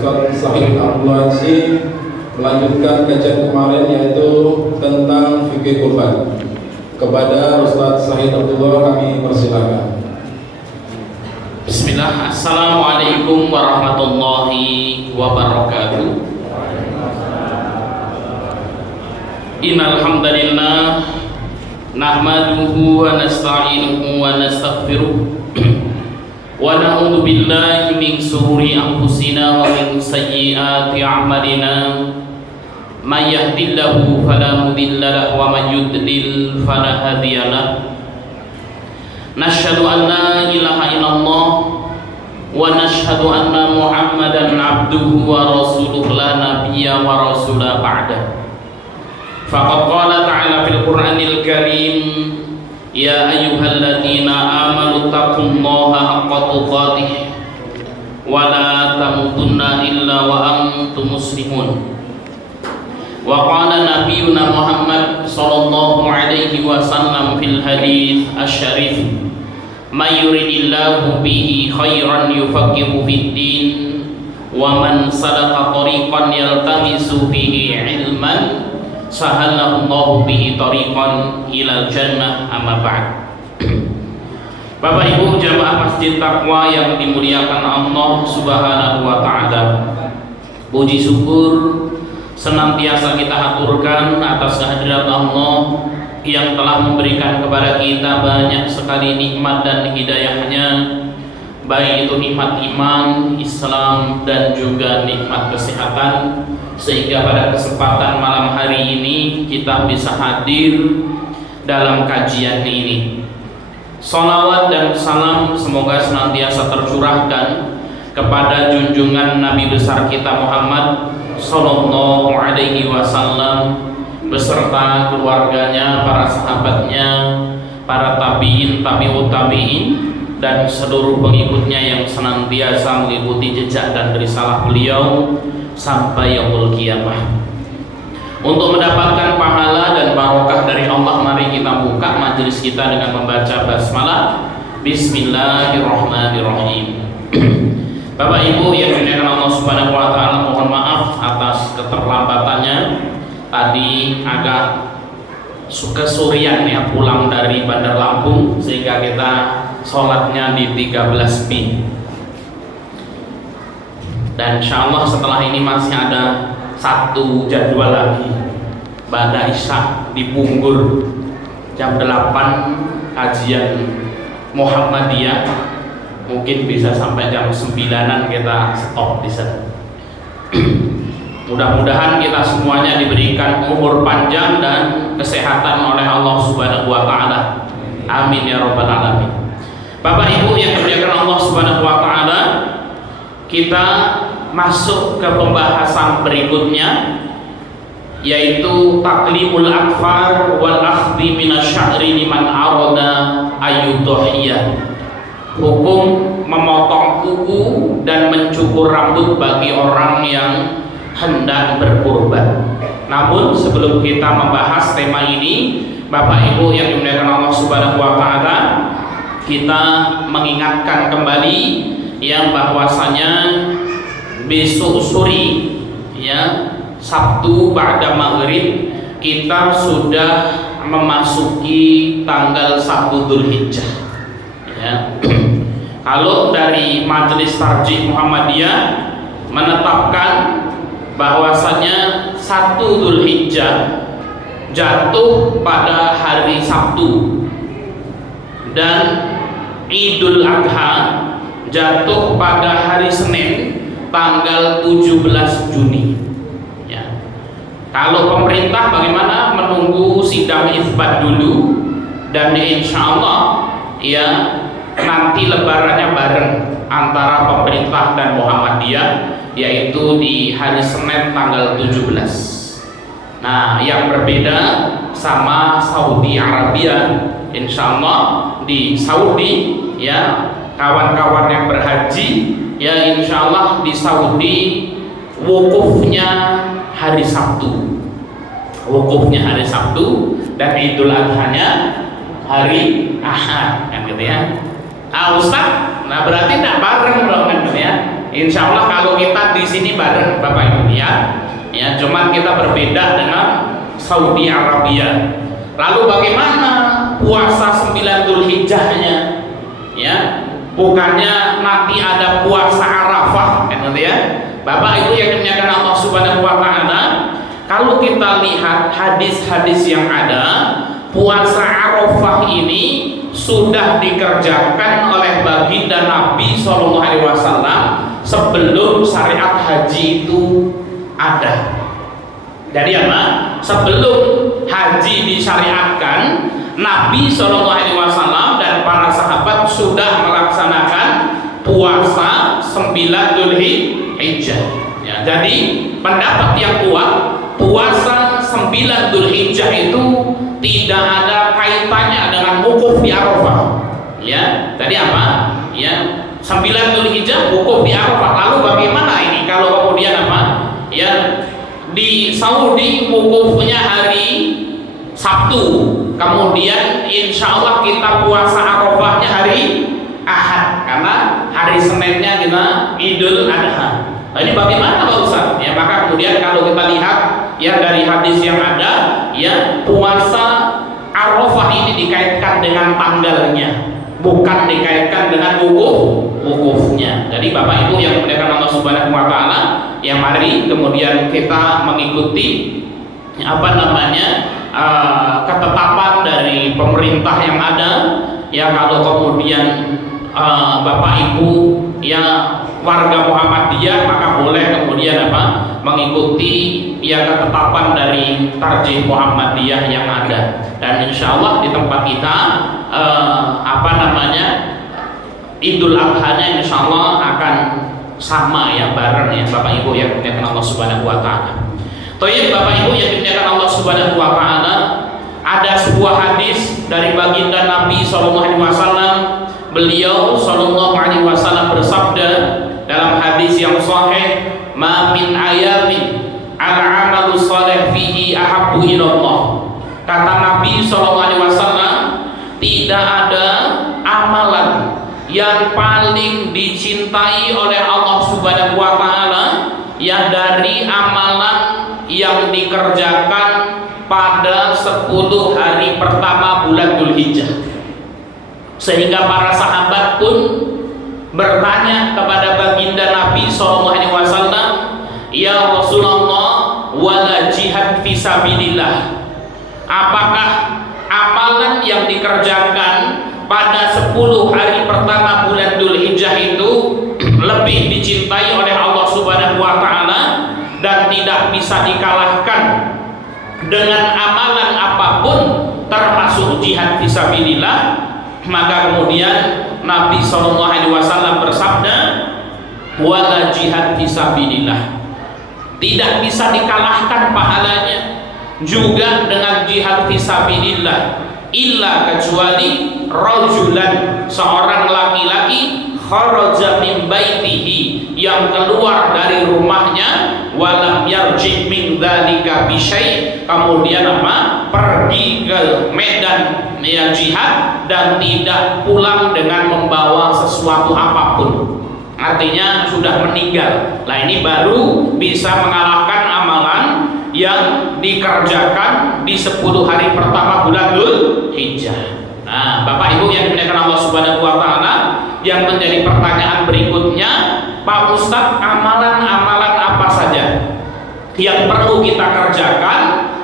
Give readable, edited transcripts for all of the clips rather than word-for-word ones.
Ustaz Sahid Abdul Aziz melanjutkan kajian kemarin yaitu tentang fikih kurban. Kepada Ustaz Sahid Abdullah kami persilakan. Bismillah. Assalamualaikum warahmatullahi wabarakatuh. Innal hamdalillah nahmaduhu wa nasta'inuhu wa nastaghfiruh wa na'udzu billahi min shururi anfusina wa min sayyiati a'malina. May yahdihillahu fala mudilla lahu wa may yudlil fala hadiya lahu. Nashhadu an la ilaha illallah wa nashhadu anna Muhammadan abduhu wa rasuluhu la nabiyya wa rasula ba'da. Faqad qala ta'ala fil Qur'anil Karim, ya ayyuhalladzina amanu taqullaha haqqa tuqatih wa la tamutunna illa wa antum muslimun. Wa qala nabiyyuna Muhammad sallallahu alaihi wasallam fil hadits asy-syarif, may yuridillahu bihi khairan yufaqihu fid din wa man salaka tariqan yaltamisu bihi ilman sahalallahu bihi tariqan ilal jannah. Amma ba'd. Bapak Ibu jamaah Masjid Taqwa yang dimuliakan Allah Subhanahu wa taala, puji syukur senantiasa kita haturkan atas kehadirat Allah yang telah memberikan kepada kita banyak sekali nikmat dan hidayahnya, baik itu nikmat iman, Islam, dan juga nikmat kesehatan, sehingga pada kesempatan malam hari ini kita bisa hadir dalam kajian ini. Sholawat dan salam semoga senantiasa tercurahkan kepada junjungan Nabi besar kita Muhammad sallallahu alaihi wasallam beserta keluarganya, para sahabatnya, para tabi'in, tabi'ut tabi'in, dan seluruh pengikutnya yang senantiasa mengikuti jejak dan risalah beliau sampai yaumul qiyamah. Untuk mendapatkan pahala dan barokah dari Allah, mari kita buka majelis kita dengan membaca basmalah. Bismillahirrahmanirrahim. Bapak Ibu yang dimuliakan Allah Subhanahu wa taala, mohon maaf atas keterlambatannya. Tadi agak kesurian ya pulang dari Bandar Lampung, sehingga kita sholatnya di 13B. Dan insyaallah setelah ini masih ada satu jadwal lagi, Ba'da Isya di Punggur jam 8 kajian Muhammadiyah. Mungkin bisa sampai jam 9-an kita stop di sana. Mudah-mudahan kita semuanya diberikan umur panjang dan kesehatan oleh Allah Subhanahu wa taala. Amin ya rabbal alamin. Bapak Ibu yang dimuliakan Allah Subhanahu wa taala, kita masuk ke pembahasan berikutnya, yaitu taklimul akfar wal akhdhi minasy'ri liman arada ayyudhiyah. Hukum memotong kuku dan mencukur rambut bagi orang yang hendak berkurban. Namun sebelum kita membahas tema ini, Bapak Ibu yang dimuliakan Allah Subhanahu wa taala, kita mengingatkan kembali yang bahwasanya besok sore ya, Sabtu ba'da maghrib, kita sudah memasuki tanggal 1 Dzulhijjah ya. Kalau dari Majelis Tarjih Muhammadiyah menetapkan bahwasanya 1 Dzulhijjah jatuh pada hari Sabtu dan Idul Adha jatuh pada hari Senin tanggal 17 Juni ya. Kalau pemerintah bagaimana? Menunggu sidang isbat dulu, dan insya Allah ya nanti lebarannya bareng antara pemerintah dan Muhammadiyah, yaitu di hari Senin tanggal 17. Nah, yang berbeda sama Saudi Arabia, insya Allah di Saudi ya, kawan-kawan yang berhaji ya, insya Allah di Saudi wukufnya hari Sabtu, dan Idul Adha-nya hari Ahad kan gitu ya. Ustaz, nah berarti tidak bareng dong kan gitu ya. Insya Allah kalau kita di sini bareng Bapak Ibu ya, cuman kita berbeda dengan Saudi Arabia. Lalu bagaimana puasa 9 Dzulhijjahnya? Ya, bukannya nanti ada puasa Arafah, kan ya? Bapak Ibu yang dimuliakan Allah Subhanahu wa taala, kalau kita lihat hadis-hadis yang ada, puasa Arafah ini sudah dikerjakan oleh baginda Nabi SAW sebelum syariat haji itu ada. Jadi apa? Sebelum haji disyariatkan, Nabi SAW dan para sahabat sudah melaksanakan puasa 9 Dzulhijjah. Ya, jadi pendapat yang kuat, puasa 9 Dzulhijjah itu tidak ada kaitannya dengan wukuf di Arafah. Ya, tadi apa? Ya, 9 Dzulhijjah wukuf di Arafah. Lalu bagaimana ini kalau kemudian apa? Ya, di Saudi wukufnya hari Sabtu, kemudian insya Allah kita puasa Arafahnya hari Ahad, karena hari Seninnya kita Idul Adha. Nah, ini bagaimana Pak Ustaz? Ya, maka kemudian kalau kita lihat ya dari hadis yang ada, ya puasa Arafah ini dikaitkan dengan tanggalnya, bukan dikaitkan dengan wukufnya. Jadi Bapak Ibu yang dimuliakan Allah Subhanahu wa taala, ya mari kemudian kita mengikuti apa namanya ketetapan dari pemerintah yang ada. Ya kalau kemudian Bapak Ibu ya warga Muhammadiyah, maka boleh kemudian apa mengikuti ya ketetapan dari Tarjih Muhammadiyah yang ada. Dan insya Allah di tempat kita apa namanya Idul Adha-nya insya Allah akan sama ya, bareng ya Bapak Ibu yang dimuliakan Allah Subhanahu wa taala. Toyib Bapak Ibu yang dimuliakan Allah Subhanahu wa taala, ada sebuah hadis dari baginda Nabi SAW. Beliau sallallahu alaihi wasallam bersabda dalam hadis yang sahih, "Ma min ayamin al-amalu shalih fihi ahabbu ilallah." Kata Nabi sallallahu alaihi wasallam, tidak ada amalan yang paling dicintai oleh Allah Subhanahu wa taala yang dari amalan yang dikerjakan pada 10 hari pertama bulan Dzulhijjah. Sehingga para sahabat pun bertanya kepada baginda Nabi SAW, "Ya Rasulullah, wala jihad fisabilillah." Apakah amalan yang dikerjakan pada 10 hari pertama bulan Dzulhijjah itu lebih dicintai oleh Allah Subhanahu wa taala dan tidak bisa dikalahkan dengan amalan apapun termasuk jihad fisabilillah? Maka kemudian Nabi SAW bersabda, wala jihad fisabilillah, tidak bisa dikalahkan pahalanya juga dengan jihad fisabilillah, illa kecuali rajulan, seorang laki-laki, kharaja min baitihi, yang keluar dari rumahnya, walam yarji min dzalika bisyai, kemudian apa? Pergi ke medan ya jihad dan tidak pulang dengan membawa sesuatu apapun. Artinya sudah meninggal. Nah, ini baru bisa mengalahkan amalan yang dikerjakan di 10 hari pertama bulan Dzulhijjah. Nah, Bapak Ibu yang dimuliakan Allah Subhanahu wa taala, yang menjadi pertanyaan berikutnya, Pak Ustadz, amalan-amalan apa saja yang perlu kita kerjakan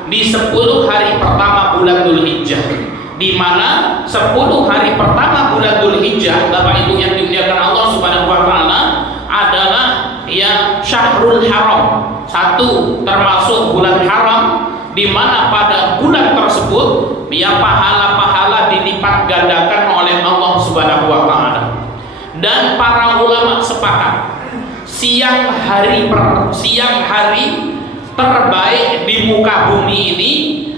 di 10 hari pertama bulan Dzulhijjah? Di mana 10 hari pertama bulan Dzulhijjah, Bapak Ibu yang dimuliakan Allah Subhanahu wa taala, adalah ya Syahrul Haram. Satu, termasuk bulan haram, di mana pada bulan tersebut ya pahala-pahala dilipat gandakan oleh Allah Subhanahu wa taala. Dan para ulama sepakat, siang hari terbaik di muka bumi ini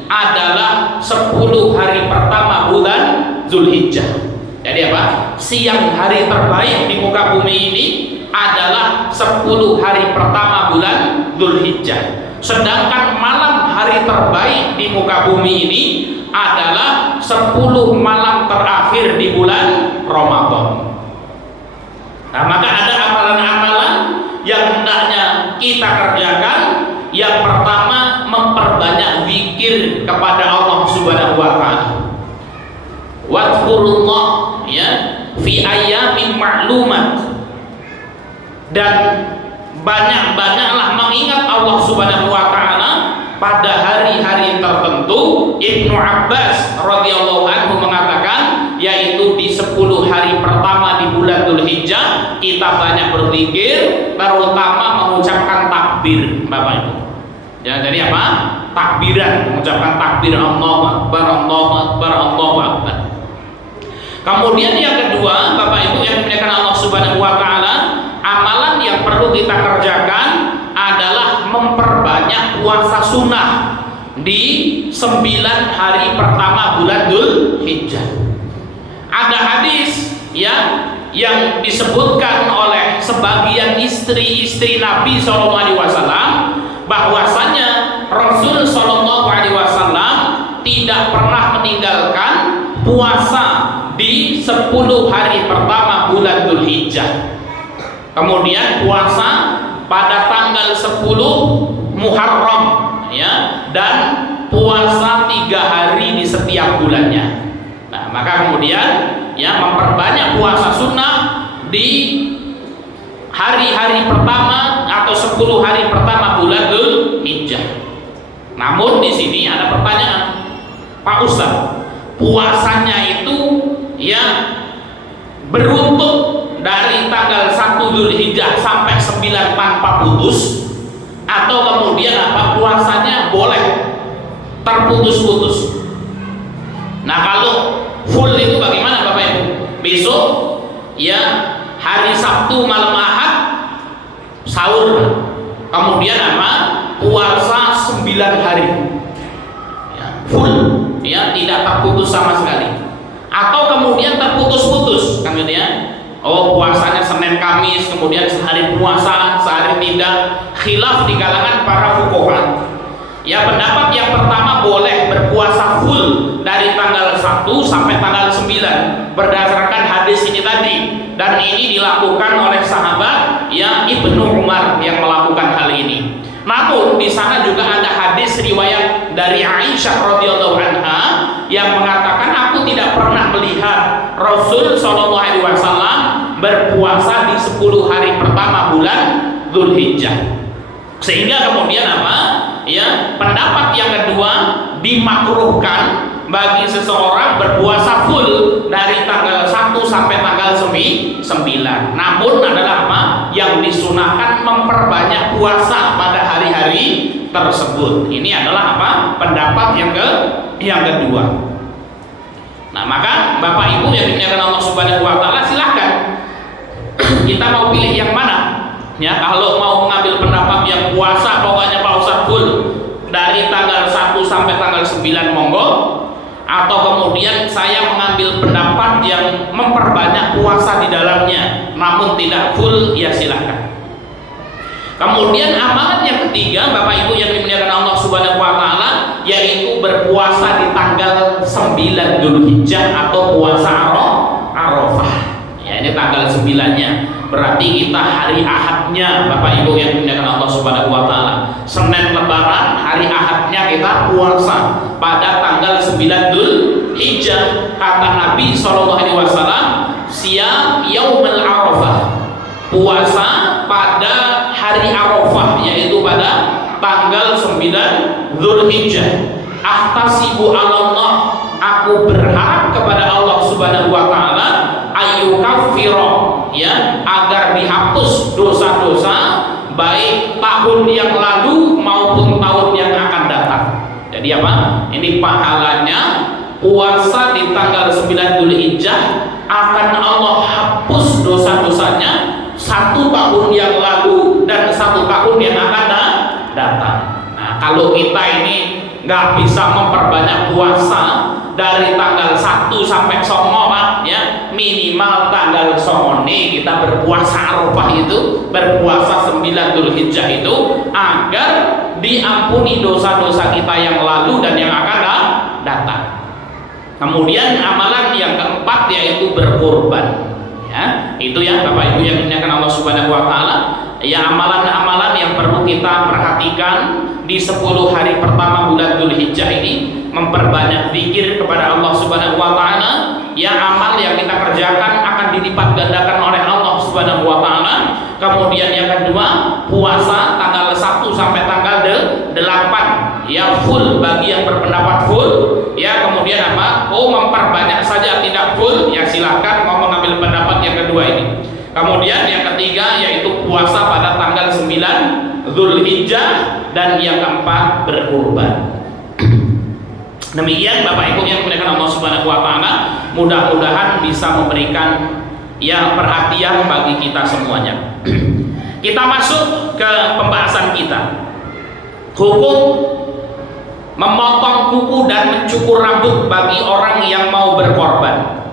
adalah 10 hari pertama bulan Dzulhijjah. Jadi apa? Siang hari terbaik di muka bumi ini adalah 10 hari pertama bulan Dzulhijjah. Sedangkan malam hari terbaik di muka bumi ini adalah 10 malam terakhir di bulan Ramadan. Nah, maka ada amalan-amalan yang hendaknya kita kerjakan, yang pertama memperbanyak zikir kepada Allah Subhanahu wa taala. Wadhkurullah ya fi ayyamin ma'lumat, dan banyak-banyaklah mengingat Allah Subhanahu wa taala pada hari-hari tertentu. Ibnu Abbas radhiyallahu anhu mengatakan, yaitu di 10 hari pertama di bulan Dzulhijjah kita banyak berzikir, terutama mengucapkan takbir, Bapak Ibu. Ya, jadi apa? Takbiran, mengucapkan takbir Allahu Akbar, Allahu Akbar, Allahu Akbar. Kemudian yang kedua, Bapak Ibu yang dimuliakan Allah Subhanahu wa taala, amalan yang perlu kita kerjakan adalah memperbanyak puasa sunnah di 9 hari pertama bulan Dzulhijjah. Ada hadis ya yang disebutkan oleh sebagian istri-istri Nabi SAW bahwasanya Rasul SAW tidak pernah meninggalkan puasa di 10 hari pertama bulan Dzulhijjah. Kemudian puasa pada tanggal 10 Muharram ya, dan puasa 3 hari di setiap bulannya. Nah, maka kemudian ya memperbanyak puasa sunnah di hari-hari pertama atau 10 hari pertama bulan Dzulhijjah. Namun di sini ada pertanyaan, Pak Ustadz, puasanya itu ya beruntut dari tanggal 1 Dzulhijjah sampai 9 tanpa putus, atau kemudian apa, puasanya boleh terputus-putus? Nah, kalau full itu bagaimana Bapak Ibu? Besok ya hari Sabtu malam Ahad sahur, kemudian apa, puasa 9 hari ya, full ya, tidak terputus sama sekali, atau kemudian terputus-putus kan gitu ya. Oh, puasanya Senin Kamis, kemudian sehari puasa, sehari tidak. Khilaf di kalangan para fuqaha. Ya, pendapat yang pertama boleh berpuasa full dari tanggal 1 sampai tanggal 9 berdasarkan hadis ini tadi, dan ini dilakukan oleh sahabat ya Ibnu Umar yang melakukan hal ini. Namun di sana juga ada hadis riwayat dari Aisyah radhiyallahu anha yang mengatakan, aku tidak pernah melihat Rasul SAW berpuasa di 10 hari pertama bulan Dzulhijjah. Sehingga kemudian apa? Ya, pendapat yang kedua, dimakruhkan bagi seseorang berpuasa full dari tanggal 1 sampai tanggal 9. Namun adalah apa? Yang disunahkan memperbanyak puasa pada hari-hari tersebut. Ini adalah apa? Pendapat yang kedua. Nah, maka Bapak Ibu yang dimuliakan Allah Subhanahu wa taala, silahkan kita mau pilih yang mana. Ya, kalau mau mengambil pendapat yang puasa pokoknya Pak Ustadz full dari tanggal 1 sampai tanggal 9 monggo, atau kemudian saya mengambil pendapat yang memperbanyak puasa di dalamnya namun tidak full, ya silahkan. Kemudian amalan yang ketiga Bapak Ibu yang dimuliakan Allah Subhanahu wa taala, yaitu berpuasa di tanggal 9 Dzulhijjah atau puasa Arafah. Ya, ini tanggal 9-nya. Berarti kita hari Ahadnya Bapak Ibu yang dimuliakan Allah Subhanahu wa taala. Senin Lebaran, hari Ahadnya kita puasa pada tanggal 9 Dzulhijjah. Kata Nabi SAW, siyam yaumul Arafah, puasa pada hari Arafah, yaitu pada tanggal 9 Dzulhijjah. Ahtasibu 'alallah, aku berharap kepada Allah Subhanahu wa taala, ayyukaffira, ya, agar dihapus dosa-dosa baik tahun yang lalu maupun tahun yang akan datang. Jadi apa? Ini pahalanya puasa di tanggal 9 Dzulhijjah akan Allah hapus dosa-dosanya 1 tahun yang lalu dan 1 tahun yang akan datang. Nah, kalau kita ini nggak bisa memperbanyak puasa dari tanggal 1 sampai 9, Pak, ya, minimal tanggal 9 kita berpuasa Arafah itu, berpuasa 9 Dzulhijjah itu, agar diampuni dosa-dosa kita yang lalu dan yang akan datang. Kemudian amalan yang keempat yaitu berkorban. Ya, itu ya Bapak Ibu yang dimuliakan Allah Subhanahu wa taala, ya amalan-amalan yang perlu kita perhatikan di 10 hari pertama bulan Dzulhijjah ini. Memperbanyak zikir kepada Allah Subhanahu wa taala, ya amal yang kita kerjakan akan dilipat gandakan oleh Allah Subhanahu wa taala. Kemudian yang kedua, puasa tanggal 1 sampai tanggal 8 ya full bagi yang berpendapat full. Ya kemudian apa? Memperbanyak saja tidak full, ya silahkan mau mengambil pendapat yang kedua ini. Kemudian yang ketiga yaitu puasa pada tanggal 9 Dzulhijjah, dan yang keempat berkurban. Demikian Bapak Ibu yang dimuliakan Allah Subhanahu wa taala, mudah-mudahan bisa memberikan ya perhatian bagi kita semuanya. Kita masuk ke pembahasan kita. Hukum memotong kuku dan mencukur rambut bagi orang yang mau berkorban.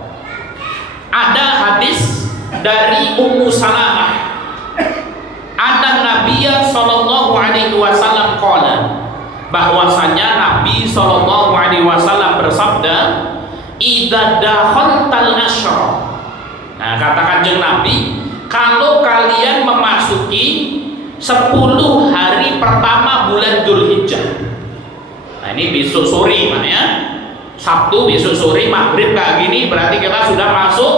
Ada hadis dari Ummu Salamah, anna Nabiyya sallallahu alaihi wasallam qala, bahwasanya Nabi sallallahu alaihi wasallam bersabda, idza dakhaltal asyra. Nah, kata Kanjeng Nabi, kalau kalian memasuki 10 hari pertama bulan Dzulhijjah. Nah, ini besok sore makanya Sabtu besok sore maghrib kayak gini, berarti kita sudah masuk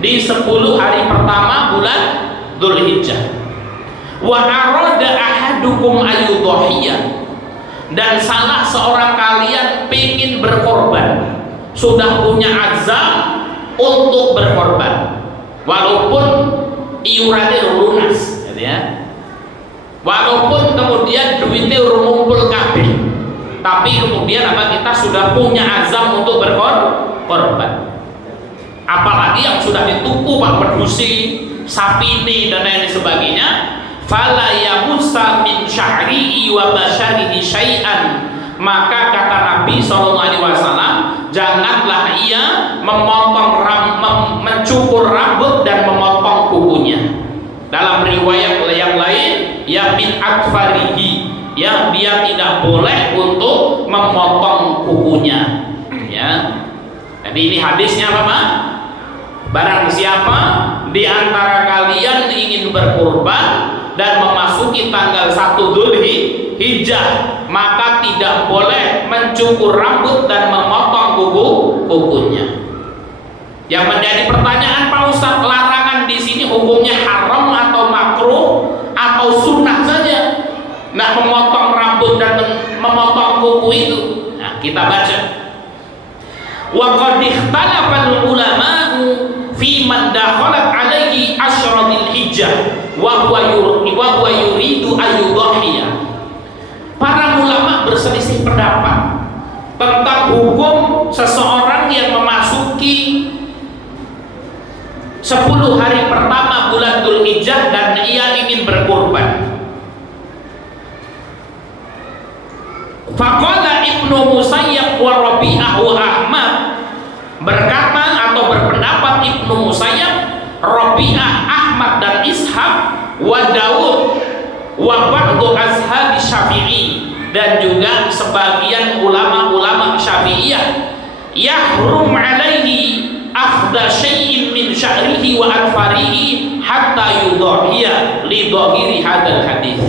di 10 hari pertama bulan Dzulhijjah. Wa arada ahadukum ayyudhiyya, dan salah seorang kalian ingin berkorban, sudah punya azam untuk berkorban, walaupun iurannya lunas, gitu ya. Walaupun kemudian duitnya ngumpul kabeh, tapi kemudian apa, kita sudah punya azam untuk berkorban. Apalagi yang sudah dituku Pak Pedusi, sapi ini dan lain sebagainya, fala yamussa min sya'rihi wa basyarihi syai'an, maka kata Nabi SAW, janganlah ia memotong mencukur rambut dan memotong kukunya. Dalam riwayat yang lain, ya min akfarihi, ya dia tidak boleh untuk memotong kukunya, ya. Jadi ini hadisnya apa, Pak? Barang siapa di antara kalian ingin berkurban dan memasuki tanggal 1 Dzulhijjah, maka tidak boleh mencukur rambut dan memotong kukunya. Yang menjadi pertanyaan, Pak Ustaz, larangan di sini hukumnya haram atau makruh atau sunnah saja? Nggak memotong rambut dan memotong kuku itu. Nah, kita baca. Wa qad ikhtalafa al-ulama'u fi man dakhalat alaihi asyratul hijjah wa huwa yuridu ayyudhiyya. Para ulama berselisih pendapat tentang hukum seseorang yang memasuki 10 hari pertama bulan Dzulhijjah dan ia ingin berkurban. Faqala Ibnu Musayyab wa Rabi'ah wa Ahmad, berkata atau berpendapat Ibnu Musayyab, Rabi'ah, Ahmad dan Ishaq, wa Daud wa ba'du azhabi Syafi'i, dan juga sebagian ulama-ulama Syafi'iyah, yahrum alaihi akhda syai'in min sya'rihi wa adfarihi hatta yudhiyya li dhahiri hadzal hadis.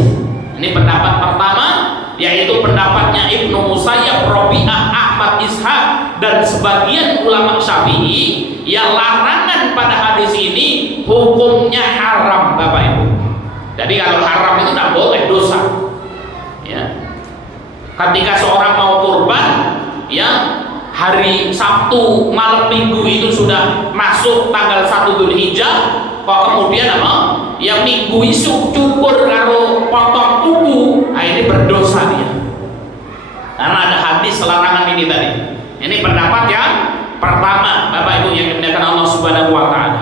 Ini pendapat pertama, yaitu pendapatnya Ibnu Musayyab, Rabi'ah, Ahmad, Ishaq dan sebagian ulama Syafi'i, yang larangan pada hadis ini hukumnya haram, Bapak Ibu. Jadi kalau haram itu tidak boleh, dosa. Ya. Ketika seorang mau kurban, ya, hari Sabtu malam Minggu itu sudah masuk tanggal 1 Dzulhijjah, kok kemudian apa? Yang Minggu isu cukur karo potong kuku, nah ini berdosa dia. Karena ada hadis larangan ini tadi. Ini pendapat yang pertama, Bapak Ibu yang dimuliakan Allah Subhanahu wa taala.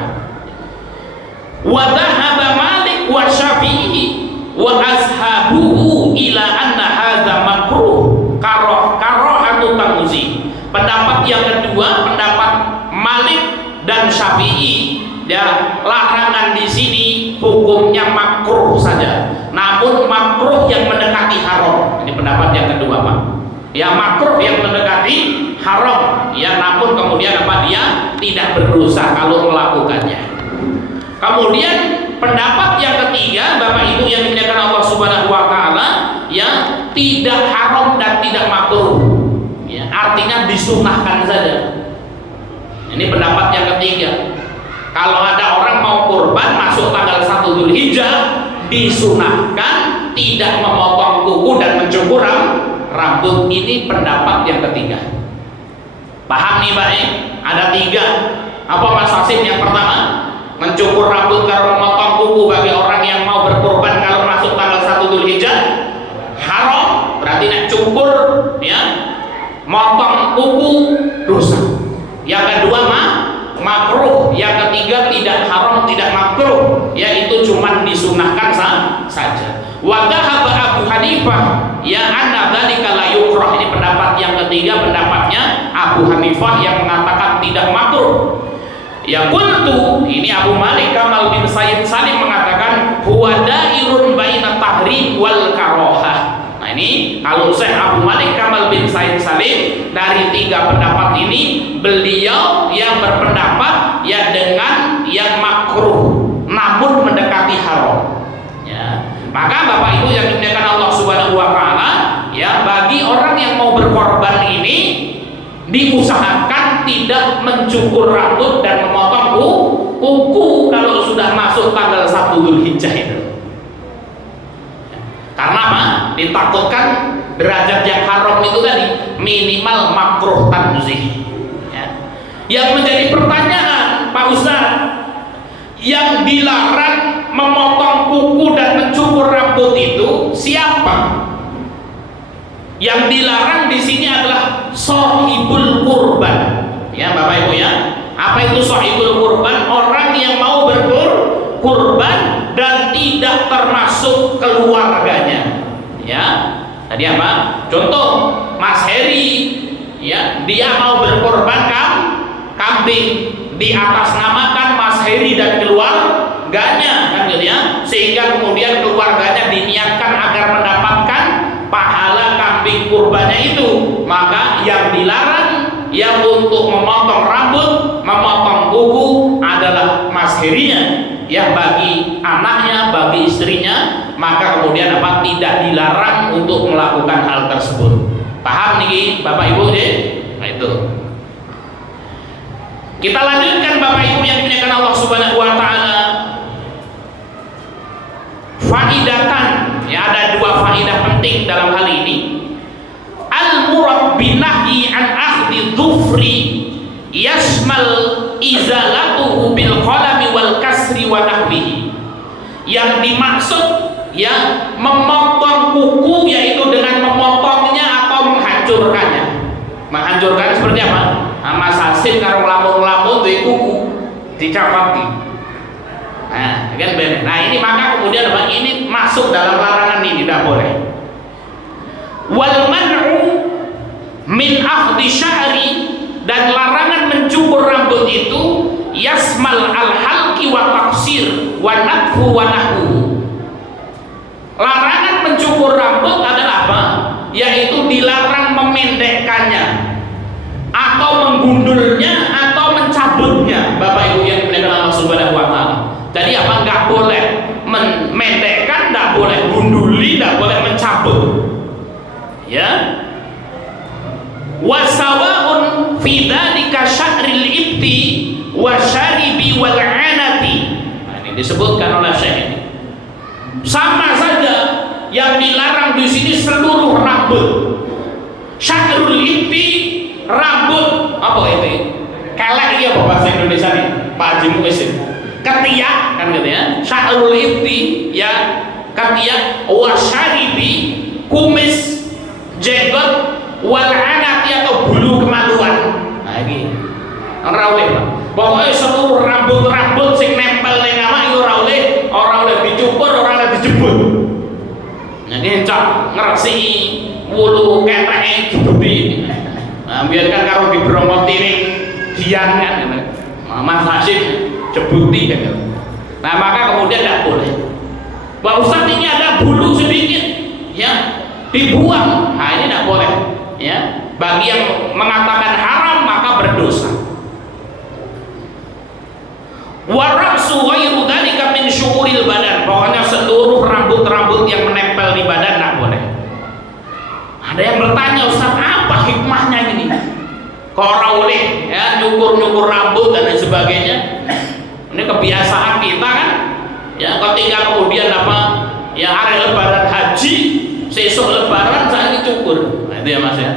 Wa dhahaba Malik wa Syafi'i wa azhabuhu ila anna hadza makruh karohatu tanzi. Pendapat yang kedua, pendapat Malik dan Syafi'i, ya, larangan di sini hukumnya makruh saja, namun makruh yang mendekati haram. Ini pendapat yang kedua, Pak. Ya, makruh yang mendekati haram, ya, namun kemudian apa, dia tidak berdosa kalau melakukannya. Kemudian pendapat yang ketiga, Bapak Ibu yang dimuliakan Allah Subhanahu wa taala, ya, tidak haram dan tidak makruh. Ya, artinya disunahkan saja. Ini pendapat yang ketiga. Kalau ada orang mau kurban masuk tanggal 1 Dzulhijjah, disunahkan tidak memotong kuku dan mencukur rambut. Ini pendapat yang ketiga. Paham nih Pak? Ada 3. Apa Mas Hasim? Yang pertama, mencukur rambut kalau memotong kuku bagi orang yang mau berkurban kalau masuk tanggal 1 Dzulhijjah haram, berarti nak cukur, ya, motong kuku dosa. Yang kedua makruh. Yang ketiga tidak haram, tidak makruh, yaitu cuma disunahkan saja. Wa dhahaba Abu Hanifah ya anna dzalika la yukrah. Ini pendapat yang ketiga, pendapatnya Abu Hanifah yang mengatakan tidak makruh. Ya qultu, ini Abu Malik Kamal bin Sayyid Salim mengatakan huwa dairun baina tahrim wal karahah. Nah ini kalau Syekh Abu Malik Kamal bin Said Salim, dari 3 pendapat ini beliau yang berpendapat ya dengan yang makruh namun mendekati haram. Ya. Maka Bapak Ibu yang dimuliakan Allah Subhanahu wa taala, ya, bagi orang yang mau berkorban ini diusahakan tidak mencukur rambut dan memotong kuku kalau sudah masuk tanggal 1 Dzulhijjah itu. Karena apa? Ditakutkan derajat yang haram itu tadi minimal makruh tanzih. Ya. Yang menjadi pertanyaan, Pak Ustaz, yang dilarang memotong kuku dan mencukur rambut itu siapa? Yang dilarang di sini adalah shahibul kurban. Ya Bapak Ibu ya. Apa itu shahibul kurban? Orang yang mau berkurban dan tidak termasuk keluarganya. Ya. Tadi apa? Contoh Mas Heri, ya, dia mau berkorban kambing, diatasnamakan Mas Heri dan keluarganya, kan gitu ya. Sehingga kemudian keluarganya diniatkan agar mendapatkan pahala kambing kurbannya itu. Maka yang dilarang yang untuk memotong rambut, memotong kuku adalah Mas Herinya. Ya, bagi anaknya, bagi istrinya, maka kemudian apa? Tidak dilarang untuk melakukan hal tersebut. Paham nih Bapak Ibu deh? Nah itu. Kita lanjutkan Bapak Ibu yang dimuliakan Allah Subhanahu wa taala. Faidatan, ya, ada 2 faidah penting dalam hal ini. Al-murad binahyi an akhdhi dhufri yasmal izalatuhu bil qalami wal kasri wa nahwihi. Yang dimaksud, ya, memotong kuku yaitu dengan memotongnya atau menghancurkannya. Menghancurkan seperti apa? Nah, Mas Hasim karo lamun-lamun duwe kuku dicapati. Nah, kan benar. Nah, ini maka kemudian apa? Ini masuk dalam larangan ini, tidak boleh. Wal man'u min akhdhi sya'ri, dan larangan mencukur rambut itu yasmal al-halqi wa taqsir wa natfu wa nahwu. Larangan mencukur rambut adalah apa? Yaitu dilarang memendekkannya atau menggundulnya atau mencabutnya. Bapak Ibu yang dimuliakan Allah Subhanahu wa taala. Jadi apa? Enggak boleh memendekkan, enggak boleh gunduli, enggak boleh mencabut. Ya. Wasawaun fi dzalika sya'ril ibti wa syaribi wal anati. Nah, ini disebutkan oleh Syekh ini. Sama saja yang dilarang di sini seluruh rambut. Sya'rul ibti, rambut apa itu? Kelek ya bahasa Indonesia nih, Pak Haji Muisin. Ketiak kan gitu ya. Sya'rul ibti, ya, ketiak, wa syaribi, kumis, jenggot, wal anati atau bulu kemaluan. Nah ini ora oleh Pak. Pokoknya seluruh rambut-rambut sing nempel ning awak iku ora oleh dicukur, ora oleh dijebut. Nah ini cok ngresiki wulu keteke dibebi. Nah biarkan karo dibromoti ning dian kan. Mas Hasim jebuti kan. Nah maka kemudian tidak boleh. Pak Ustaz ini ada bulu sedikit, ya, dibuang. Nah ini tidak boleh. Ya, bagi yang mengatakan haram maka berdosa. Wa ra'su ghairu dzalika min syu'uril badan, pokoknya seluruh rambut-rambut yang menempel di badan tidak boleh. Ada yang bertanya, Ustaz, apa hikmahnya ini? Kok orang boleh ya nyukur rambut dan lain sebagainya? Ini kebiasaan kita kan, ya ketika kemudian apa, ya hari lebaran haji, sesuk lebaran saya cukur, nah, itu ya Mas ya,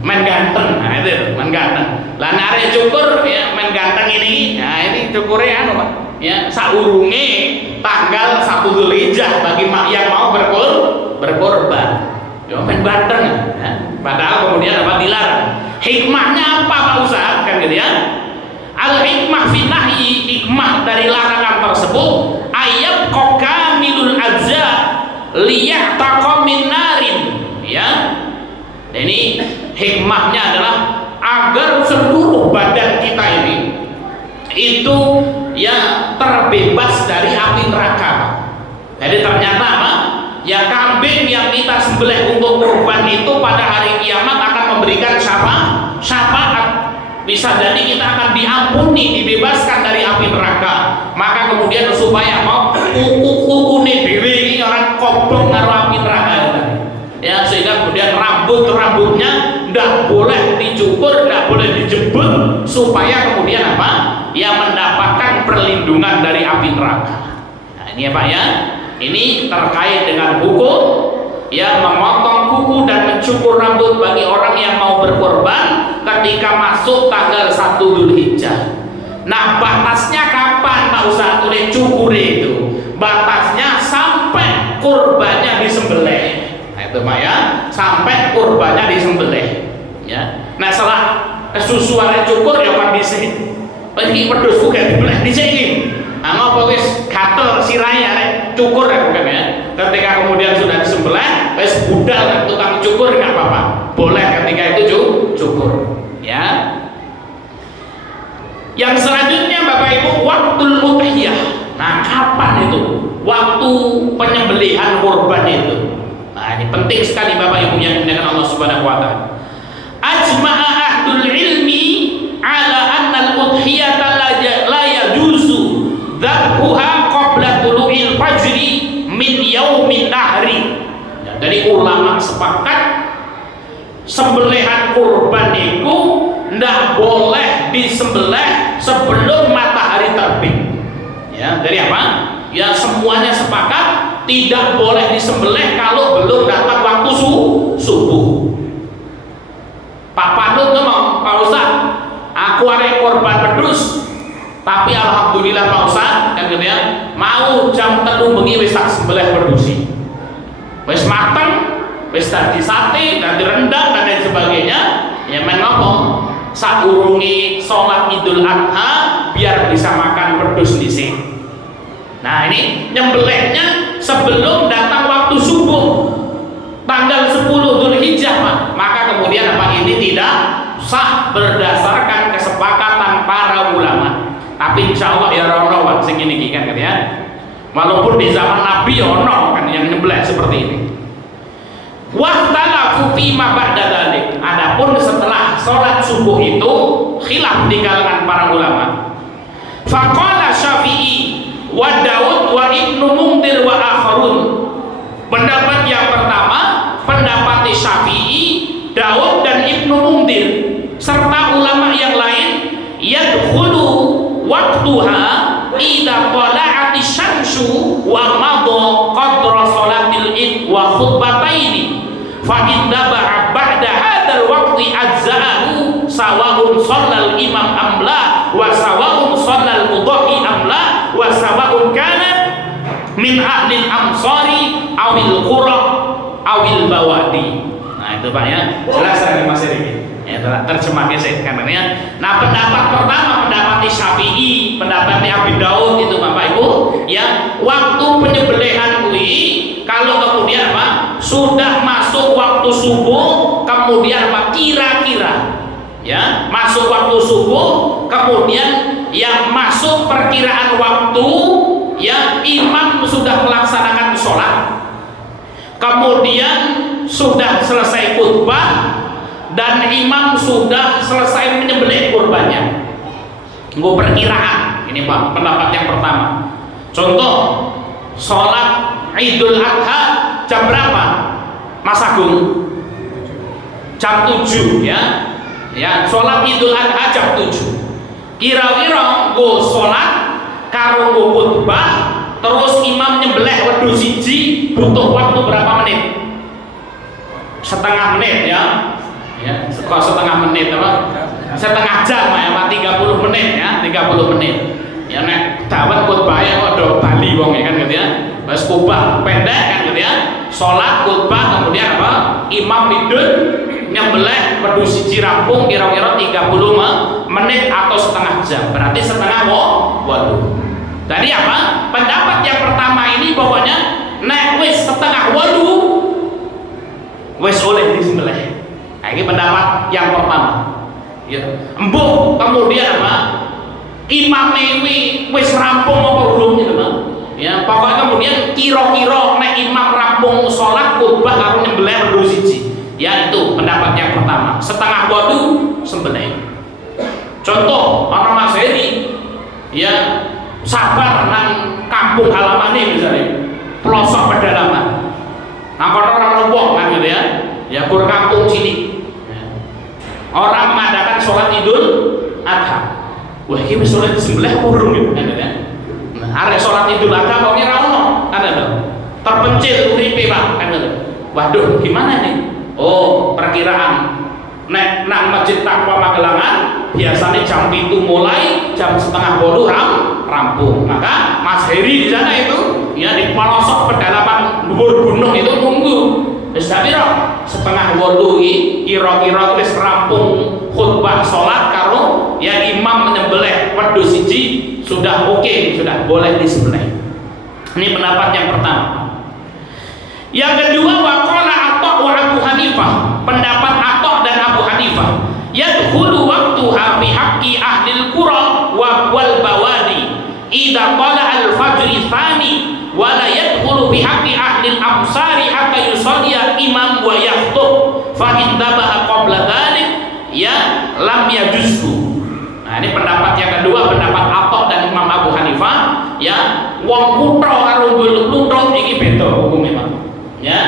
main ganteng, nah itu main ganteng. Lah hari cukur ya main ganteng ini, nah ini cukurnya Pak, ya saurunge tanggal 1 Dzulhijjah bagi yang mau berkorban, ya main ganteng, ya. Padahal kemudian apa dilarang. Hikmahnya apa Pak Ustaz? Kan gitu ya. Al-hikmah fi nahyi, hikmah dari larangan tersebut ayat qakamilul ajza liya'taqa min narin, ya. Ini hikmahnya adalah agar seluruh badan kita ini itu ya terbebas dari api neraka. Jadi ternyata apa? Ya kambing yang kita sembelih untuk kurban itu pada hari kiamat akan memberikan syafaat. Bisa jadi kita akan diampuni, dibebaskan dari api neraka. Maka kemudian supaya mau kuku-kukune dhewe iki orang koblong karo api neraka ya, sehingga kemudian rambutnya tidak boleh dicukur, tidak boleh dijebut, supaya kemudian apa? Ya mendapatkan perlindungan dari api neraka. Nah, ini ya Pak ya. Ini terkait dengan hukum ya memotong kuku dan mencukur rambut bagi orang yang mau berkorban ketika masuk tanggal 1 Dzulhijjah. Nah batasnya kapan Pak Ustaz oleh cukur itu? Batasnya sampai kurbannya disembelih. Nah itu Pak ya, sampai kurbannya disembelih. Ya. Nah setelah kesusuannya cukur ya kan disini. Iki wedhusku gak dibeleh disini. Nah ngopo wis gatel sirahnya rek cukur ya bukan ya. Ketika kemudian sudah disembelih wis budal tukang cukur nggak apa-apa, boleh ketika itu cukur ya. Yang selanjutnya Bapak Ibu, waktul udhiyah. Nah kapan itu waktu penyembelihan kurban itu? Nah ini penting sekali Bapak Ibu yang dimuliakan Allah Subhanahu wa taala. Ajma'a ahlul ilmi ala anna al-udhiyata la yajuzu dzabhuha qabla tulu'il fajri min yaumin nahri. Ya, jadi ulama sepakat sembelihan kurban itu tidak boleh disembelih sebelum matahari terbit. Ya, jadi apa? Ya semuanya sepakat tidak boleh disembelih kalau belum datang waktu subuh. Pak Panut ngomong, Pak Ustaz, aku arek korban pedus, tapi alhamdulillah Pak Ustaz kan gitu ya, mau jam 3 bengi wis tak sembelih pedusi, wis mateng, wis dadi sate, dadi rendang dan lain sebagainya. Ya men ngomong sakurungi sholat Idul Adha biar bisa makan pedus dhisik. Nah ini nyembelihnya sebelum datang waktu subuh tanggal 10 Dzulhijjah Pak. Maka kemudian apa ini tidak sah berdasarkan kesepakatan para ulama. Tapi insya Allah ya ono sing ini kan ya. Walaupun di zaman Nabi ya ono kan yang nyembelih seperti ini. Wahtalafu fi ma ba'da dzalik. Adapun setelah sholat subuh itu khilaf di kalangan para ulama. Faqala Syafi'i wa Daud wa Ibnu Munzir wa akharun. Pendapat yang pertama pendapat Syafi'i, Daud dan Ibnu Munzir serta ulama yang lain, yadkhulu waqtuha idza tala'ati syamsu wa madha qadra salatil id wa khutbataini fa inna ba'da hadzal waqti ajza'ahu sawa'un shallal imam amla wa sawa'un shallal mudhi amla wa sawa'un kana min ahlil amsari awil qura awil bawadi. Nah itu Pak ya, jelas dari Mas Riki ya, terjemahnya sih katanya. Nah pendapat pertama pendapat Syafi'i, pendapat Abi Daud itu Bapak Ibu ya, waktu penyembelihan kuwi kalau kemudian apa sudah masuk waktu subuh, kemudian apa kira-kira ya masuk waktu subuh, kemudian yang masuk perkiraan waktu ya imam sudah melaksanakan sholat, kemudian sudah selesai khutbah dan imam sudah selesai menyembelih kurbannya. Gue perkiraan ini Pak pendapat yang pertama. Contoh sholat Idul Adha jam berapa Mas Agung? Jam 7 ya. Ya, sholat Idul Adha jam 7. Kira-kira go sholat karo go khutbah terus imam nyembelih wedhus siji butuh waktu berapa menit? Setengah menit ya. Ya, kok setengah menit apa? Setengah jam ya, 30 menit ya, 30 menit. Ya nek dawet khutbah ya kok do Bali wong ya kan gitu ya. Wis khutbah pendek kan gitu ya. Salat khutbah kemudian apa? Imam midun nyembelih wedhus siji rampung kira-kira 30 menit atau setengah jam. Berarti setengah waktu. Jadi apa? Pendapat yang pertama ini pokoknya nek wis setengah waktu wis oleh disembelih. Nah, ini pendapat yang pertama. Ya. Mbok kemudian apa? Imam wis rampung apa belum gitu, Pak? Ya, pokoknya kemudian kira-kira nek imam rampung sholat khutbah karo nyembelih wedhus siji. Ya itu pendapat yang pertama. Setengah waktu sembelih. Contoh orang Mas Heri ya sabar nang kampung halamannya misalnya pelosok pedalaman. Nah kalau orang wong kan gitu ya. Ya kur kampung sini. Orang mengadakan sholat Idul Adha. Wah, ini sholat disembelih burung gitu kan ya. Nah, arek sholat Idul Adha kok ora ono, kan ada. Terpencil uripe, Pak, kan ada. Waduh, gimana nih? Oh, perkiraan nek nang Masjid Taqwa Magelangan biasanya jam 7 mulai, jam setengah 8 rampung. Maka Mas Heri di sana itu ya di pelosok pedalaman dhuwur gunung itu nunggu. Wis piro? Setengah 8 iki kira-kira wis rampung khutbah salat karo ya imam menyembelih wedhus siji sudah oke, sudah boleh disembelih. Ini pendapat yang pertama. Yang kedua waqala Atha wa Abu Hanifah, pendapat Atha dan Abu Hanifah. Yadkhulu waqtuha fi haqqi ahli al-qura wa wal bawadi idza qala al-fajr tsani wa la yadkhulu fi haqqi ahli al-amsari hatta yusalliya imam wa yakhutub fa in dabaha qabla dzalik ya lam yajuzhu. Nah ini pendapat yang kedua, pendapat Atha dan Imam Abu Hanifah ya wong kutha karo mbul kluthuk iki beda hukume Pak. Ya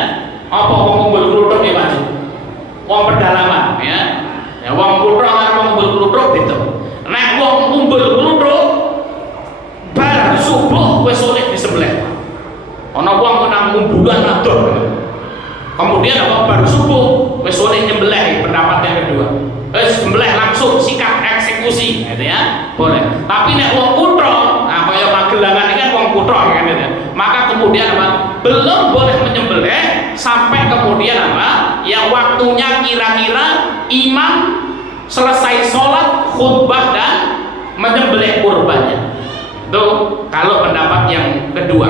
apa wong mbul kluthuk iki Pak? Wong pedalaman ya. Ya wong kutha karo wong mbul kluthuk beda. Nek wong mbul kluthuk bar subuh wis oleh disembelih. Ana wong nang umbulan adoh. Kemudian apa baru subuh wis oleh nyembelih, pendapat yang kedua. Wis sembelih langsung sikat eksekusi gitu ya. Boleh. Tapi nek wong kutha, nah kaya Magelangan ini kan wong kutha kan gitu. Maka kemudian apa? Belum boleh menyembelih sampai kemudian apa? Ya waktunya kira-kira imam selesai sholat, khutbah dan menyembelih kurbannya. Itu kalau pendapat yang kedua.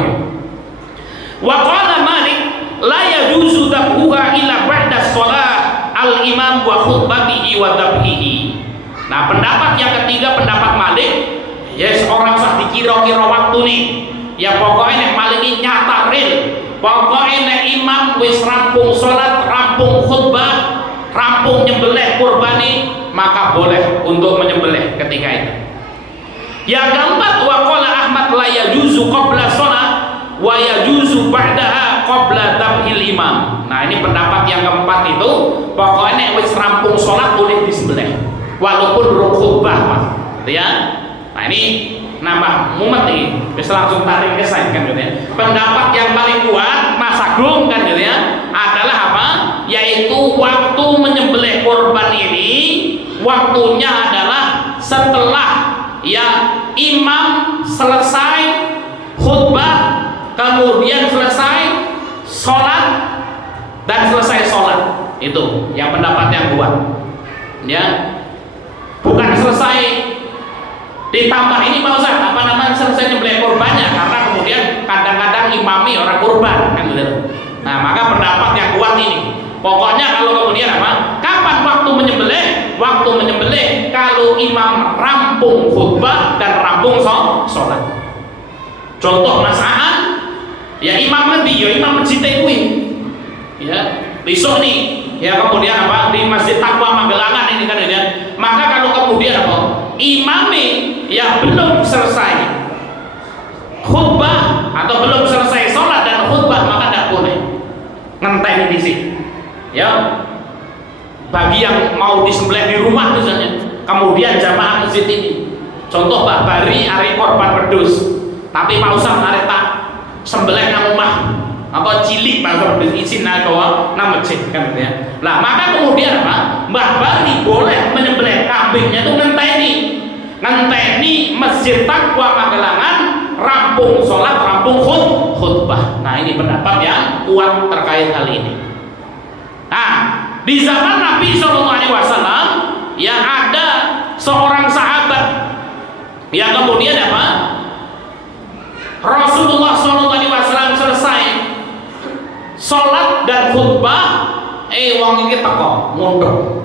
Wa qala Malik la yajuzu dabhuha illa ba'da shalah al-imam wa khutbatihi wa dabhihi. Nah, pendapat yang ketiga pendapat Malik, ya orang sah dikira-kira waktu nih. Ya pokoknya nek Malik ini nyata real. Pokoknya nek imam wis rampung salat, rampung khutbah, rampung nyembelih kurbani, maka boleh untuk menyembelih ketika itu. Yang keempat wa qala Ahmad la yajuzu qabla shalah wa yajuzu ba'daha qabla dabhil imam. Nah, ini pendapat yang keempat itu, pokoknya wis rampung sholat boleh disembelih walaupun durung khutbah, Pak. Gitu ya. Nah, ini nambah mumet nih. Bisa langsung tarik ke saya kan gitu ya. Pendapat yang paling kuat Mas Agung kan gitu ya, adalah apa? Yaitu waktu menyembelih kurban ini waktunya adalah setelah ya imam selesai khutbah, kemudian selesai sholat dan selesai sholat. Itu yang pendapat yang kuat ya, bukan selesai ditambah ini Pak Ustaz apa namanya selesai nyembelih kurbannya, karena kemudian kadang-kadang imami orang kurban kan gitu. Nah maka pendapat yang kuat ini pokoknya kalau kemudian apa, kapan waktu menyembelih? Waktu menyembelih kalau imam rampung khutbah dan rampung sholat. Contoh Mas Aan ya imam nanti ya imam masjid kuwi ya besok nih ya, kemudian apa di Masjid Taqwa Magelangan ini kan ya. Maka kalau kemudian apa imami ya belum selesai khutbah atau belum selesai sholat dan khutbah, maka tidak boleh ngenteni di sini. Ya, bagi yang mau disembelih di rumah misalnya, kemudian jamaah masjid ini, contoh Pak Bari arek korban wedhus, tapi Pak Ustaz arek tak sembelih nang omah apa cilik Pak Ustaz izin nang masjid kan gitu ya. Nah, maka kemudian apa? Mbah Bari boleh menyembelih kambingnya itu ngenteni Masjid Taqwa Magelangan rampung sholat, rampung khutbah. Nah, ini pendapat yang kuat terkait hal ini. Nah, di zaman Nabi SAW yang ada seorang sahabat yang kemudian apa? Rasulullah SAW selesai sholat dan khutbah, wong iki teko mundur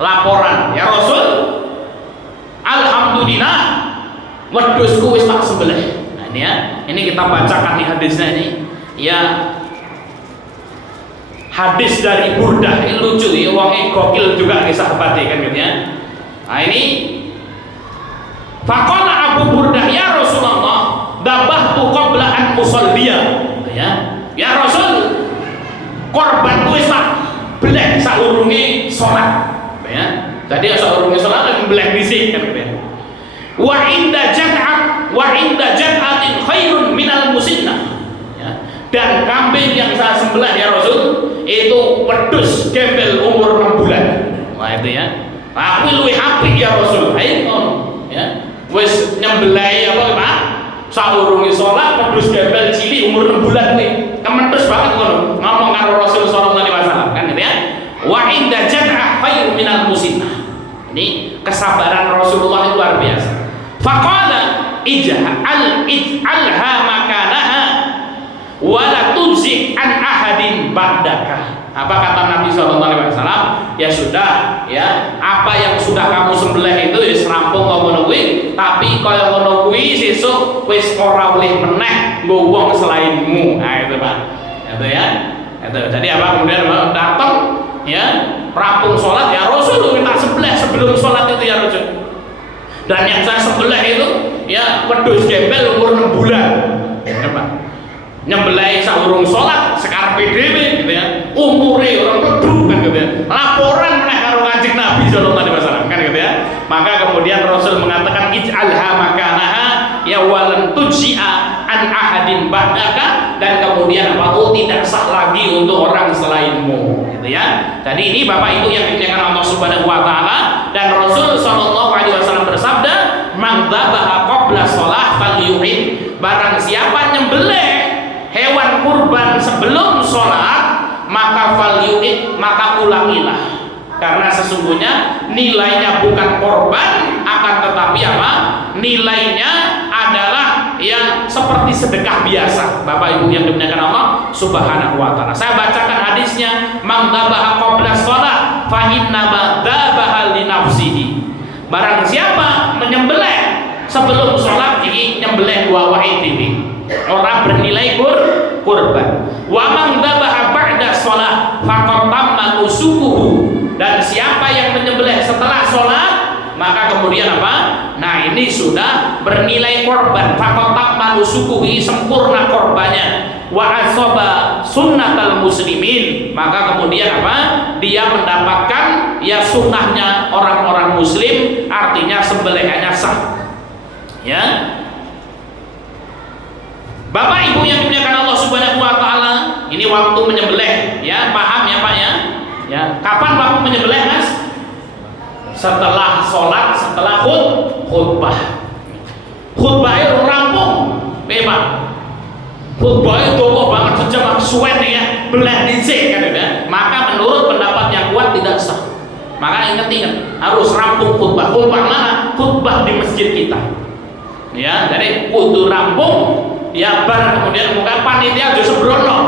laporan, ya Rasul, alhamdulillah wedhusku wis tak sembelih. Nah, ini ya, ini kita bacakan nih hadisnya ini ya, hadis dari Burdah. Ini lucu ya, wong gokil juga nih sahabat kan gitu ya. Nah, ini faqala Abu Burdah, ya Rasulullah, dabahtu qabla an usalliya, ya. Ya Rasul, korban wis tak beleh saurunge salat, ya. Jadi saurunge salat beleh dhisik kan gitu ya. Wa inda jad'atin khairun minal musinnah, ya. Dan kambing yang saya sembelih ya Rasul itu wedhus gembel umur 6 bulan. Wah, itu ya. Aku luwih apik ya Rasul. Ayo ya. Wis nyembelih apa Pak? Saurunge salat wedhus gembel cilik umur 6 bulan nih. Kementus banget ngono. Ngomong karo Rasul sallallahu alaihi wasallam kan gitu ya. Wa inda jad'ah khairun minal musinnah. Ini kesabaran Rasulullah itu luar biasa. Faqala ij'alha makanaha wa la tunzi an ahadin ba'daka. Apa kata Nabi SAW? Ya sudah, ya, apa yang sudah kamu sembelih itu wis rampung ngono kuwi, tapi kaya ngono kuwi sesuk wis ora oleh meneh nggo wong selainmu. Nah, itu Pak. Itu ya. Itu. Jadi apa kemudian datang ya, rampung sholat, ya Rasul minta sembelih sebelum sholat itu ya Rasul. Dan yang saya sembelih itu ya wedhus gembel umur 6 bulan. Ya, Pak. Nyembelih saurung sholat sekarang PDW gitu ya, umure orang lebu kan gitu ya, laporan meneh karo Kanjeng Nabi sallallahu alaihi wasallam kan gitu ya. Maka kemudian Rasul mengatakan ij'alha makanaha ya walan tujzi'a an ahadin ba'daka, dan kemudian apa, tidak sah lagi untuk orang selainmu gitu ya. Jadi ini Bapak Ibu yang dimuliakan Allah Subhanahu wa taala, dan Rasul sallallahu alaihi wasallam bersabda, "Man dzabaha qabla shalah falyu'id." Barang siapa nyembelih hewan kurban sebelum sholat, maka falyu'id, maka ulangilah, karena sesungguhnya nilainya bukan korban, akan tetapi apa, nilainya adalah ya seperti sedekah biasa. Bapak Ibu yang dimuliakan Allah Subhanahu wa taala, saya bacakan hadisnya. Man dzabaha qabla shalah fa innama dzabaha li nafsihi. Barang siapa menyembelih sebelum sholat, ini nyembelih wa wa'idini, orang bernilai kurban. Wa man dzabaha ba'da shalah faqad tamma nusukuhu. Dan siapa yang menyembelih setelah sholat, maka kemudian apa? Nah, ini sudah bernilai korban. Faqad tamma nusukuhu, sempurna korbannya. Wa asaba sunnatal muslimin, maka kemudian apa? Dia mendapatkan ya sunnahnya orang-orang muslim, artinya sembelihannya sah. Ya. Bapak Ibu yang dimuliakan Allah Subhanahu wa taala, ini waktu menyembelih ya, paham ya Pak ya? Ya, kapan waktu menyembelih Mas? Setelah sholat, setelah khutbah. Khutbahnya rampung, Pak. Khutbahnya doa banget sejam suwen ya, belah dicek kan ya. Maka menurut pendapat yang kuat tidak sah. Maka ingat-ingat harus rampung khutbah. Khutbah mana? Khutbah di masjid kita. Ya, jadi kudu rampung. Ya, bar kemudian muka panitia aja sembrono,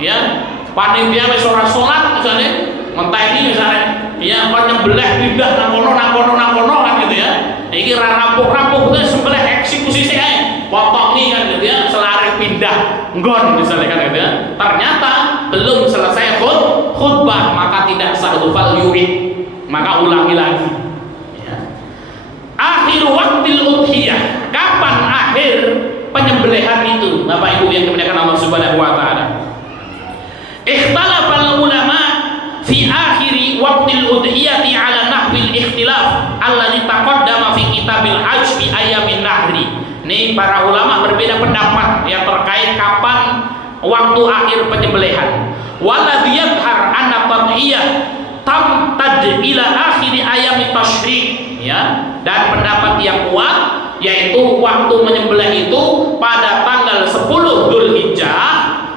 ya panitia wis ora sholat misalnya, ngenteni misalnya, ya nyembelih pindah nang kono kan gitu ya. Iki ra rampung-rampung itu sembelih eksekusi sih ae, potongi kan gitu ya, selari pindah nggon misalnya kan gitu ya. Ternyata belum selesai khutbah, maka tidak sah fal yurid, maka ulangi lagi. Ya. Akhir waktil udhiyah, kapan akhir penyembelihan penyembelihan itu, Bapak Ibu yang dimuliakan Allah Subhanahu wa taala. Ikhtalafal ulama fi akhiri waqtil udhiyati ala nahwil ikhtilaf alladzi taqaddama fi kitabil hajj fi ayamin nahri. Ini para ulama berbeda pendapat yang terkait kapan waktu akhir penyembelihan. Waladzi yadhhar anna tadhiyah tamtad ila akhiri ayami tasyrik, ya. Dan pendapat yang kuat yaitu waktu menyembelih itu pada tanggal 10 Dzulhijjah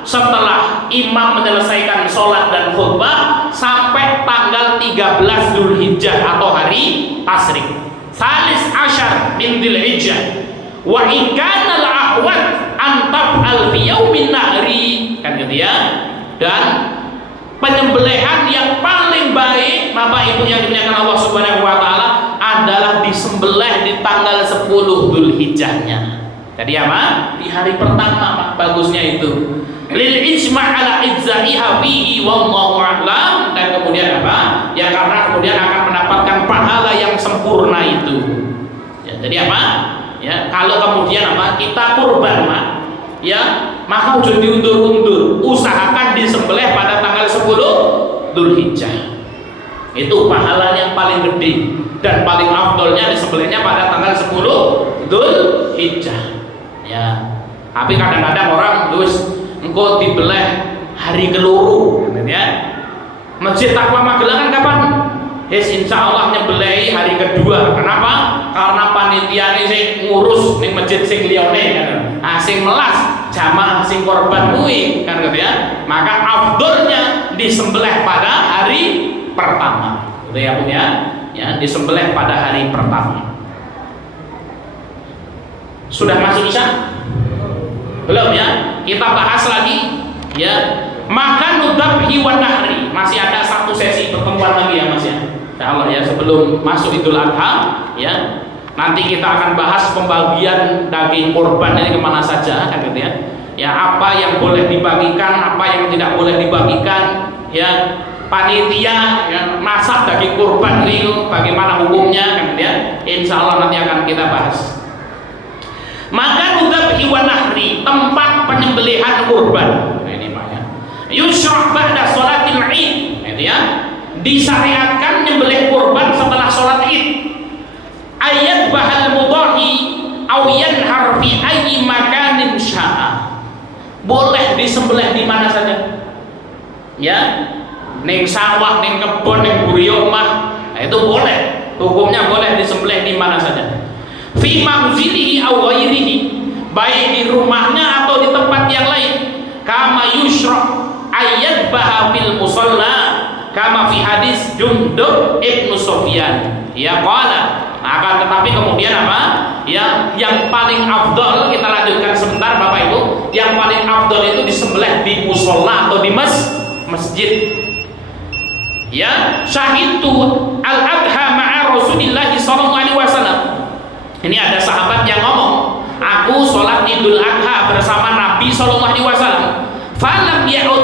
setelah imam menyelesaikan sholat dan khutbah sampai tanggal 13 Dzulhijjah atau hari tasyrik. Salis asyar min Dzulhijjah wa in kana al-ahwat an taf'al fi yaumin nahri, kan gitu ya. Dan penyembelihan yang paling baik Bapak Ibu yang dimuliakan Allah Subhanahu wa taala adalah disembelih di tanggal 10 Dzulhijjahnya. Jadi apa? Di hari pertama, Pak, bagusnya itu. Lil ijma' ala ijza'iha fihi wallahu a'lam. Dan kemudian apa? Ya karena kemudian akan mendapatkan pahala yang sempurna itu. Ya, jadi apa? Ya, kalau kemudian apa? Kita kurban, Pak, ya, maka jangan diundur-undur. Usahakan disembelih pada tanggal 10 Dzulhijjah. Itu pahala yang paling gede dan paling afdolnya disembelihnya pada tanggal 10 Dzulhijjah. Ya. Tapi kadang-kadang orang terus engkau dibeleh hari keluru, ya. Masjid Taqwa Magelang kapan? Insya Allah nyembelih hari kedua. Kenapa? Karena panitia ini sing ngurus ning masjid sing liyane, kan. Sing melas jamaah sing korban kuwi, kan gitu ya. Maka afdolnya disembelih pada hari pertama, gitu ya, Bu, ya, disembelih pada hari pertama. Sudah masuk Isya? Belum, ya? Kita bahas lagi, ya. Maka nudabhi wa nahri, masih ada satu sesi pertemuan lagi ya, Mas, ya. Insyaallah ya, sebelum masuk Idul Adha, ya. Nanti kita akan bahas pembagian daging kurban ini kemana saja, kan gitu ya. Ya, apa yang boleh dibagikan, apa yang tidak boleh dibagikan, ya. Panitia yang masak daging kurban itu bagaimana hukumnya, kan ya. Insya Allah nanti akan kita bahas. Maka dzabhi wa nahri, tempat penyembelihan kurban. Nah, ini Pak, ya. Yusra' ba'da sholatil Id, gitu ya. Disyariatkan nyembelih kurban setelah sholat Id. Ayat bahal mudahi aw yanhar fi ayyi makanin sya'a. Boleh disembelih di mana saja. Ya. Ning sawah, ning kebon, ning buri omah, nah, itu boleh. Hukumnya boleh disembelih di mana saja. Fi manzilihi aw ghairihi, baik di rumahnya atau di tempat yang lain. Kama yusra ayat baha fil musalla, kama fi hadis Jundub ibnu Sufyan. Ya qala. Akan tetapi kemudian apa? Ya, yang paling afdol, kita lanjutkan sebentar Bapak Ibu. Yang paling afdol itu disembelih di musalla atau di masjid. Ya, syahidtu al-adha ma'a Rasulillah sallallahu alaihi wasallam. Ini ada sahabat yang ngomong, aku sholat Idul Adha bersama Nabi sallallahu alaihi wasallam. Falam ya'ud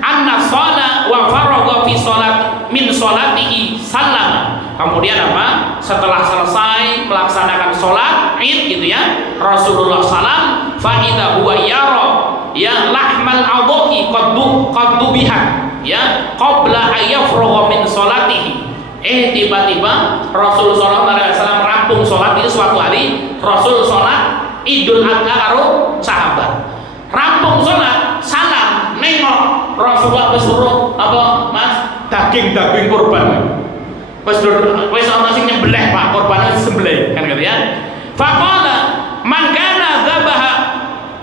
anna shala wa faragha fi sholat min sholatihi sallama. Kemudian apa? Setelah selesai melaksanakan sholat Id, gitu ya, Rasulullah sallam fa idza huwa yara ya lahmal adhi qad biha, ya, qabla ayyafragha min sholatihi. Tiba-tiba Rasul sallallahu alaihi wasallam rampung sholat itu suatu hari. Rasul sholat Idul Adha karo sahabat. Rampung sholat, salam, nengok Rasulullah wis suruh apa, Mas? Daging kurban. Wis ana sing nyembelih, Pak, kurban wis sembelih, kan gitu ya. Faqala man kana dzabaha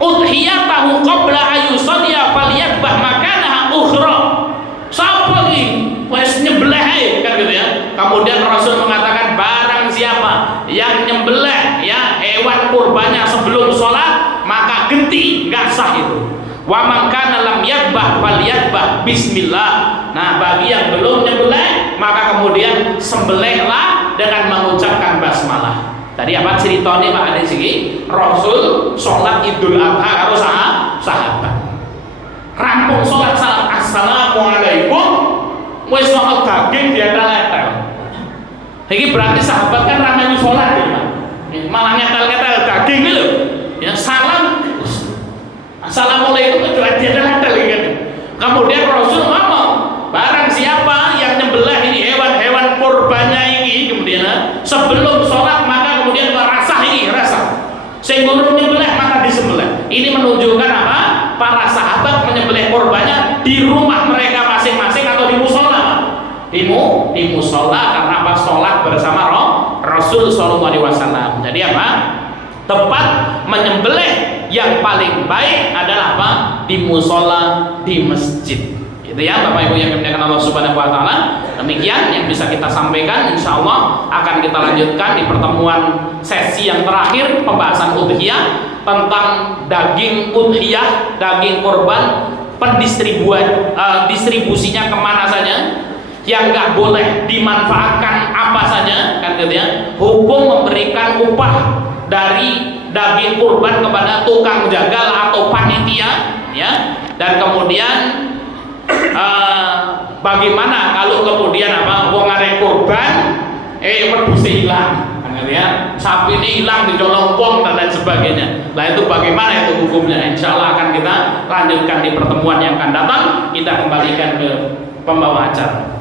udhiyatahu qabla ayusalliya falyadbah makanaha ukhra. Sapa iki wis nyembelih, kan gitu ya. Kemudian Rasul mengatakan barang siapa yang nyembelih, ya, hewan kurbannya sebelum sholat, maka genti, nggak sah itu. Wa man kana lam yadbah falyadbah bismillah. Nah, bagi yang belum nyembelih, maka kemudian sembelihlah dengan mengucapkan basmalah. Tadi apa ceritanya Pak Ade sini? Rasul sholat Idul Adha karo sahabat. Rampung sholat salam, assalamualaikum, wis ana daging dietel-etel. Iki berarti sahabat kan ramai sholat ya, Pak. Malah ngetel-ngetel daging lho. ya salam, assalamualaikum itu ada kan. Kemudian Rasul ngomong, barang siapa yang nyembelih ini hewan-hewan kurbannya ini, kemudian sebelum sholat maka kemudian merasa ini rasa, sehingga nyembelih maka disembelih. Ini menunjukkan apa? Para sahabat menyembelih kurbannya di rumah mereka masing-masing atau di musola. Di musola karena apa? Sholat bersama Rasul Shallallahu Alaihi Wasallam. Jadi apa? Tempat menyembelih yang paling baik adalah apa? Di musola, di masjid. Itu ya Bapak Ibu yang dimuliakan Allah Subhanahu Wa Taala. Demikian yang bisa kita sampaikan. Insya Allah akan kita lanjutkan di pertemuan sesi yang terakhir pembahasan udhiyah, tentang daging udhiyah, daging korban, distribusinya kemana saja, yang nggak boleh dimanfaatkan apa saja, kan gitu ya. Hukum memberikan upah dari daging kurban kepada tukang jagal atau panitia, ya. Dan kemudian bagaimana kalau kemudian apa wong arek kurban wedhus hilang, kan gitu ya. Sapi ini hilang dicolong wong dan lain sebagainya. Nah itu bagaimana itu hukumnya? Insya Allah akan kita lanjutkan di pertemuan yang akan datang. Kita kembalikan ke pembawa acara.